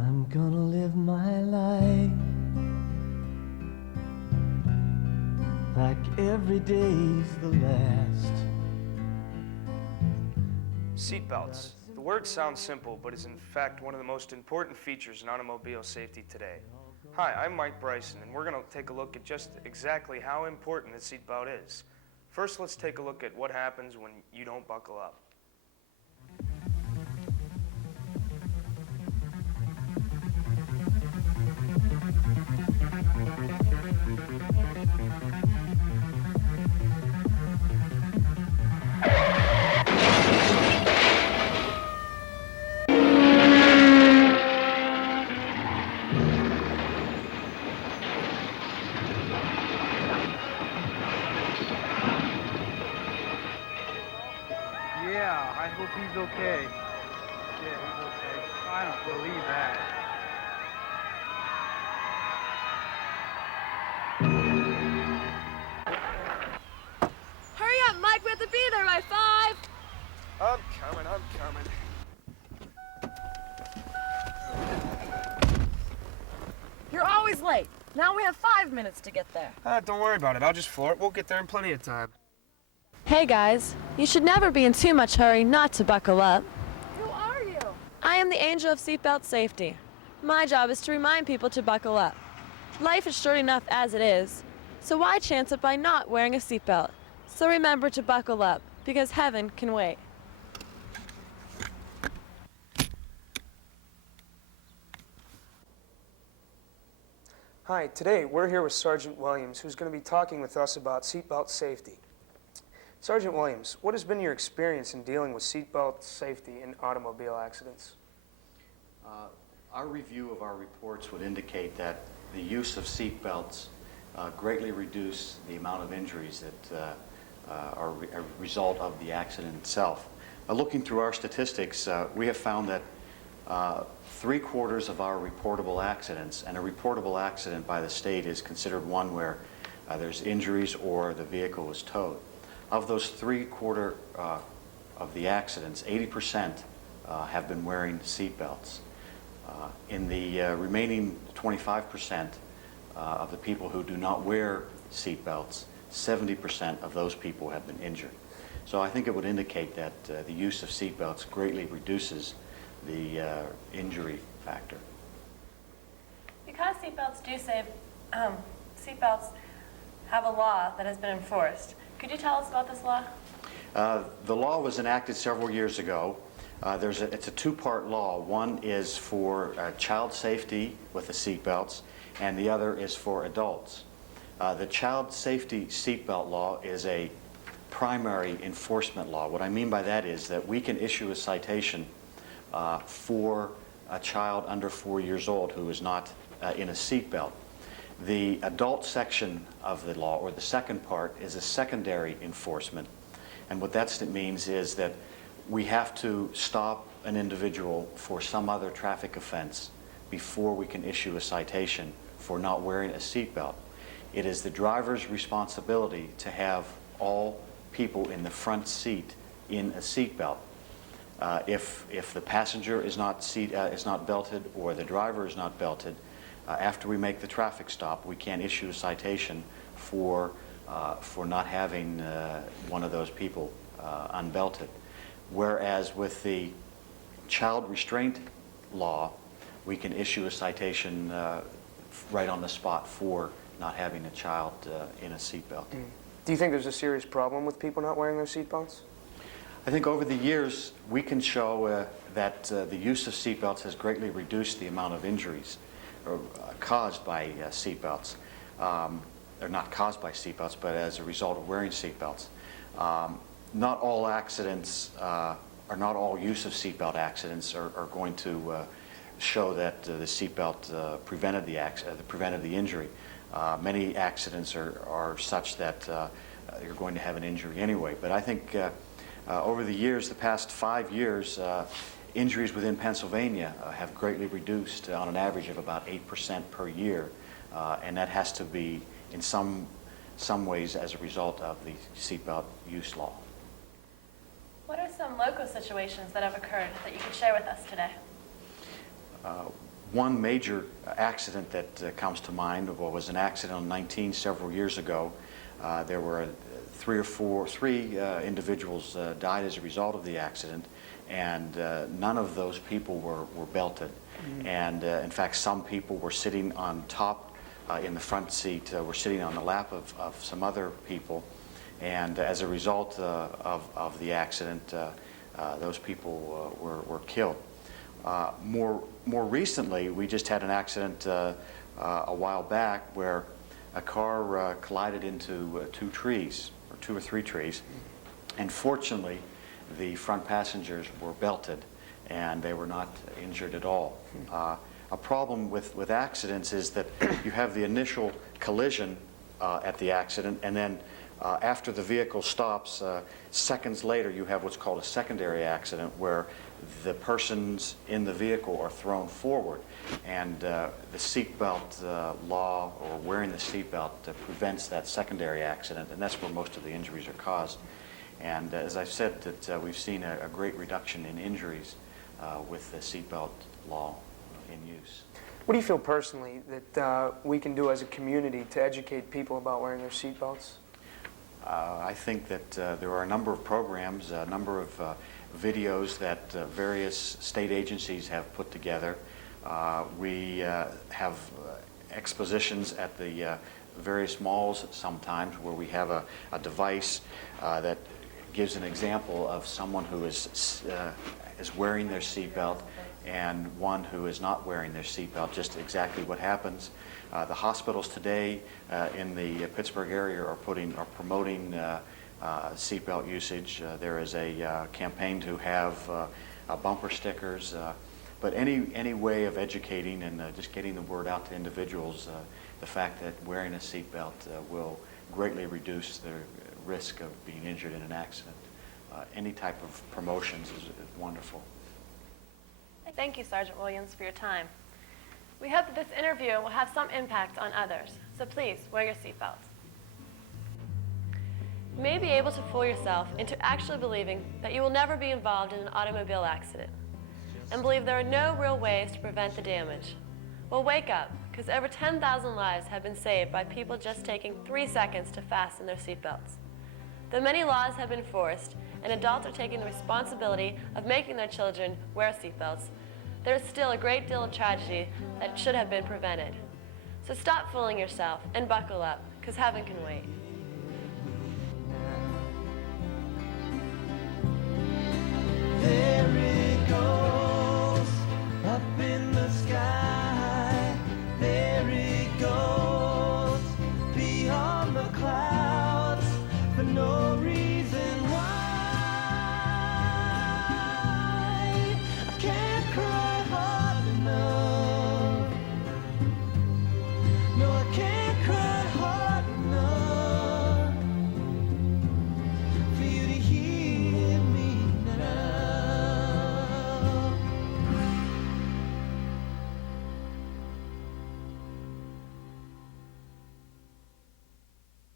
I'm gonna live my life like every day's the last. Seatbelts. The word sounds simple, but is in fact one of the most important features in automobile safety today. Hi, I'm Mike Bryson, and we're going to take a look at just exactly how important the seatbelt is. First, let's take a look at what happens when you don't buckle up. Yeah, I hope he's okay. Yeah, he's okay. I don't believe that. Hurry up, Mike, we have to be there by 5. I'm coming. You're always late. Now we have 5 minutes to get there. Don't worry about it. I'll just floor it. We'll get there in plenty of time. Hey guys, you should never be in too much hurry not to buckle up. Who are you? I am the angel of seatbelt safety. My job is to remind people to buckle up. Life is short enough as it is, so why chance it by not wearing a seatbelt? So remember to buckle up, because heaven can wait. Hi, today we're here with Sergeant Williams, who's going to be talking with us about seatbelt safety. Sergeant Williams, what has been your experience in dealing with seatbelt safety in automobile accidents? Our review of our reports would indicate that the use of seatbelts greatly reduce the amount of injuries that are a result of the accident itself. Looking through our statistics, we have found that 3/4 of our reportable accidents, and a reportable accident by the state is considered one where there's injuries or the vehicle was towed. Of those 3/4 of the accidents, 80% have been wearing seatbelts. In the remaining 25% of the people who do not wear seatbelts, 70% of those people have been injured. So I think it would indicate that the use of seatbelts greatly reduces the injury factor. Because seatbelts do save, seatbelts have a law that has been enforced. Could you tell us about this law? The law was enacted several years ago. It's a two-part law. One is for child safety with the seatbelts, and the other is for adults. The child safety seatbelt law is a primary enforcement law. What I mean by that is that we can issue a citation for a child under 4 years old who is not in a seatbelt. The adult section of the law, or the second part, is a secondary enforcement. And what that means is that we have to stop an individual for some other traffic offense before we can issue a citation for not wearing a seatbelt. It is the driver's responsibility to have all people in the front seat in a seatbelt. If the passenger is not belted, or the driver is not belted, after we make the traffic stop, we can't issue a citation for not having one of those people unbelted. Whereas with the child restraint law, we can issue a citation right on the spot for not having a child in a seatbelt. Do you think there's a serious problem with people not wearing their seatbelts? I think over the years we can show that the use of seatbelts has greatly reduced the amount of injuries caused by seatbelts, or not caused by seatbelts, but as a result of wearing seatbelts. Not all accidents, or not all use of seatbelt accidents are going to show that the seatbelt prevented the injury. Many accidents are such that you're going to have an injury anyway. But I think over the years, the past 5 years, injuries within Pennsylvania have greatly reduced on an average of about 8% per year, and that has to be in some ways as a result of the seatbelt use law. What are some local situations that have occurred that you could share with us today? One major accident that comes to mind was an accident on 19 several years ago. There were three individuals died as a result of the accident, and none of those people were belted. And in fact, some people were sitting on top in the front seat, were sitting on the lap of some other people, and as a result of the accident, those people were killed. More recently, we just had an accident a while back where a car collided into two trees, or two or three trees, and fortunately the front passengers were belted and they were not injured at all. A problem with accidents is that you have the initial collision at the accident, and then after the vehicle stops, seconds later you have what's called a secondary accident where the persons in the vehicle are thrown forward, and the seatbelt law, or wearing the seatbelt, prevents that secondary accident, and that's where most of the injuries are caused. And as I've said, that we've seen a great reduction in injuries with the seatbelt law in use. What do you feel personally that we can do as a community to educate people about wearing their seatbelts? I think that there are a number of programs, a number of videos that various state agencies have put together. We have expositions at the various malls sometimes where we have a device that gives an example of someone who is wearing their seatbelt and one who is not wearing their seatbelt, just exactly what happens. The hospitals today in the Pittsburgh area are promoting seatbelt usage. There is a campaign to have bumper stickers, but any way of educating and just getting the word out to individuals, the fact that wearing a seatbelt will greatly reduce the risk of being injured in an accident. Any type of promotions is wonderful. Thank you, Sergeant Williams, for your time. We hope that this interview will have some impact on others, so please wear your seatbelts. You may be able to fool yourself into actually believing that you will never be involved in an automobile accident and believe there are no real ways to prevent the damage. Well, wake up, because over 10,000 lives have been saved by people just taking 3 seconds to fasten their seatbelts. Though many laws have been enforced and adults are taking the responsibility of making their children wear seatbelts, there is still a great deal of tragedy that should have been prevented. So stop fooling yourself and buckle up, because heaven can wait.